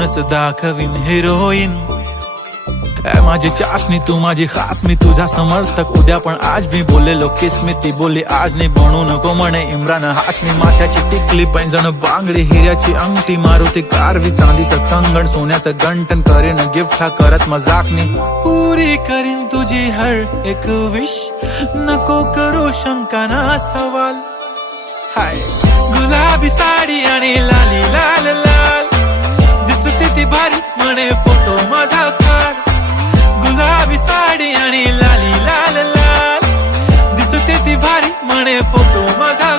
बनूनच दाखवीन हिरोईन. माझी चाशनी तू माझी खास, मी तुझा समर्थक उद्या पण आज मी बोललेलो किस मी, ती बोलली आज नाही बनू नको म्हणे इम्रान हाशमी. माथ्याची टिकली पैंजण बांगडी हिऱ्याची अंगठी, मारुती कारवी चांदीचं कंगण सोन्याचं गंटन, करीन गिफ्ट हा करत मजाकनी. पुरी करीन तुझी हर एक विश, नको करू शंका ना सवाल. हाय गुलाबी साडी आणि लाली लाल लाल, दिसते ती भारी म्हणे फोटो माझा काढ. गुलाबी साडी आणि लाली लाल लाल, दिसते ती भारी म्हणे फोटो माझा